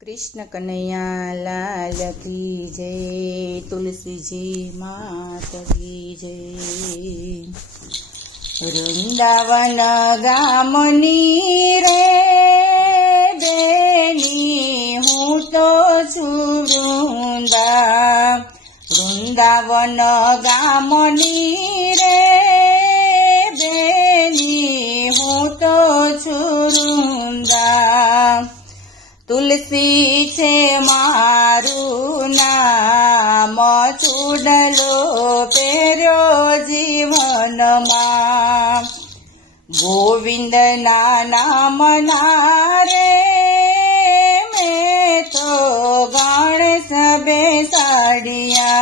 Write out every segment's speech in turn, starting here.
कृष्ण कन्हैया लाल की जय। तुलसी जी मात की जय। वृंदावन गामनी रे बेनी हूँ तो छू वृंदावन गामनी रे बेनी हूँ तो छू तुलसी छे मारू नाम चूडलो पेर्यो जीवन मां। गोविंद ना नाम नारे मैं तो गणेश बेसाड़िया।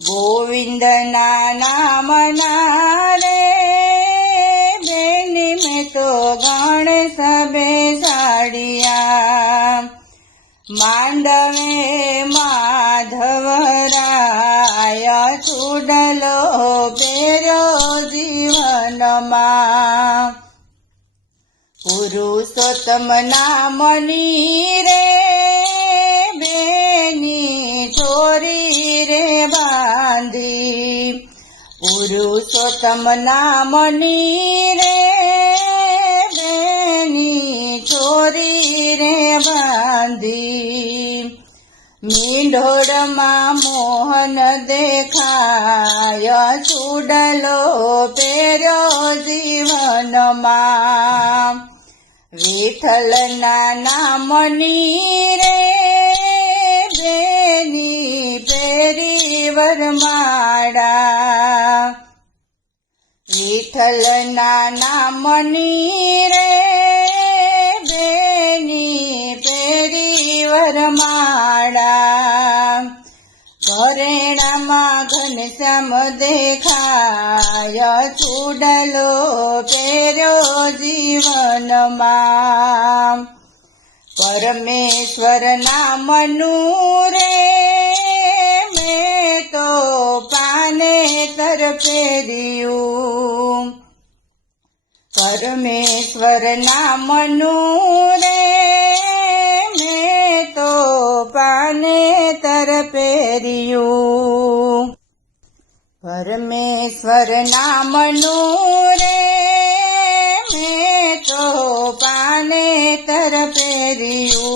गोविंद ना नाम नारे बेनी में तो गणेश बेसाड़िया। मांडवे माधवराय चूडलो पेर्यो जीवन मां। पुरुषोत्तम नामनी रे बेनी छोरी रे बांधी। पुरुषोत्तम नामनी रे बेनी छोरी रे बांधी। मींढोळमा मोहन देखाय चूडलो पेर्यो जीवन मां। विठ्ठलना नामनी रे बेनी पेरी वरमाळा। विठ्ठलना नामनी रे बेनी पेरी वरमाळा। घरेणामा घनश्याम देखाय चूडलो पेर्यो जीवन मां। परमेश्वर नामनु रे मैं तो पाने तर पेर्यू। परमेश्वर नामनु रे मैं तो पाने तर पेर्यू। परमेश्वर नामनु रे मैं तो पाने तर पेर्यू।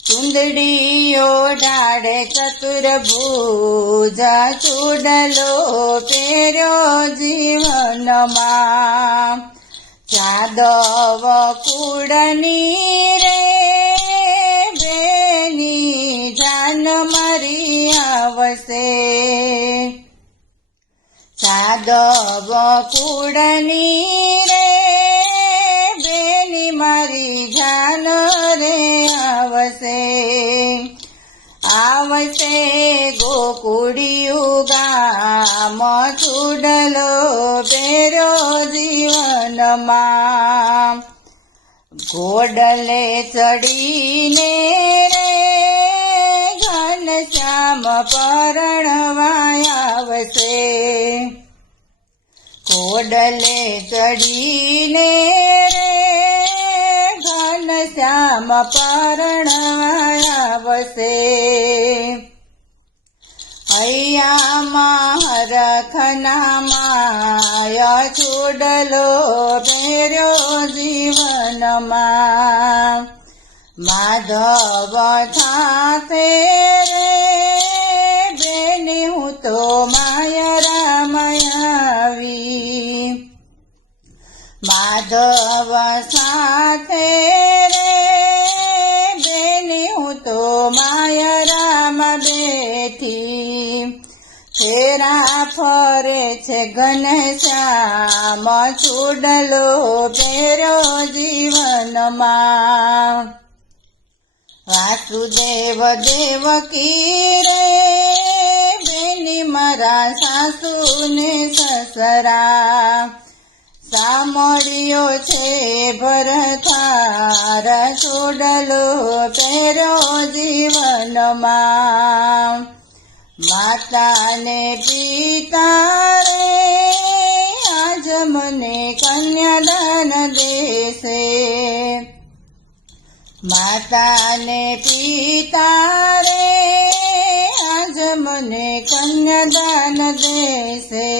चुंदड़ीओ डाड़े चतुर्भुज चूडलो पेर्यो जीवन मां। जादव कूड़नी रे बेनी जान मारी आवसे। जादव कूड़नी रे बेनी मारी जान रे आवसे। आवसे गोकुड़ियु गाम चूडलो पेर्यो जीवन मां। घोडले चढ़ीने रे घनश्याम परણવાય આવશે। घोडले चढ़ीने रे घनश्याम परણવાય આવશે। હૈયામાં હરખના માય ચૂડલો પેર્યો જીવન માં। માધવ સાથે રે બેની હું તો માયા રામાયાવી। માધવ સાથે રે બેની હું તો માયા રામ બેઠી। ફેરા ફરે છે ઘનશ્યામ ચૂડલો પેર્યો જીવન માં। વાસુદેવ દેવકી રે બેની મારા સાસુ ને સસરા। સામળ્યો છે ભરથાર ચૂડલો પેર્યો જીવન માં। માતા ને પિતા રે આજ મને કન્યાદાન દેશે। માતા ને પિતા રે આજ મને કન્યાદાન દેશે,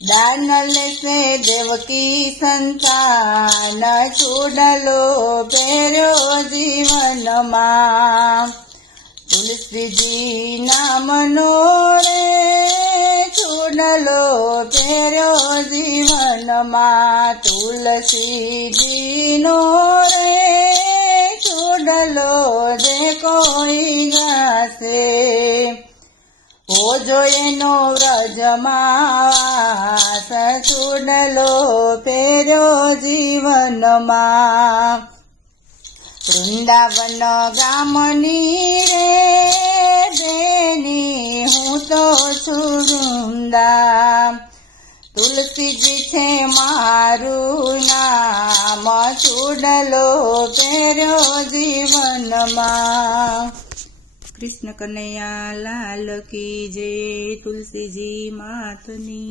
દાન લેશે દેવકી સંતાન, ચૂડલો પહેર્યો જીવનમાં, તુલસીજી નામનો રે ચૂડલો પહેર્યો જીવનમાં, તુલસીજીનો રે ચૂડલો જે કોઈ ગાશે, હોજો એનો વ્રજમાં ચૂડલો પહેર્યો જીવનમાં, વૃંદાવન ગામની રે બેની હું તો છું વૃંદા, તુલસીજી છે મારું નામ, ચૂડલો પહેર્યો જીવનમાં। કૃષ્ણ કનૈયા લાલ કી જય, તુલસીજી માતની।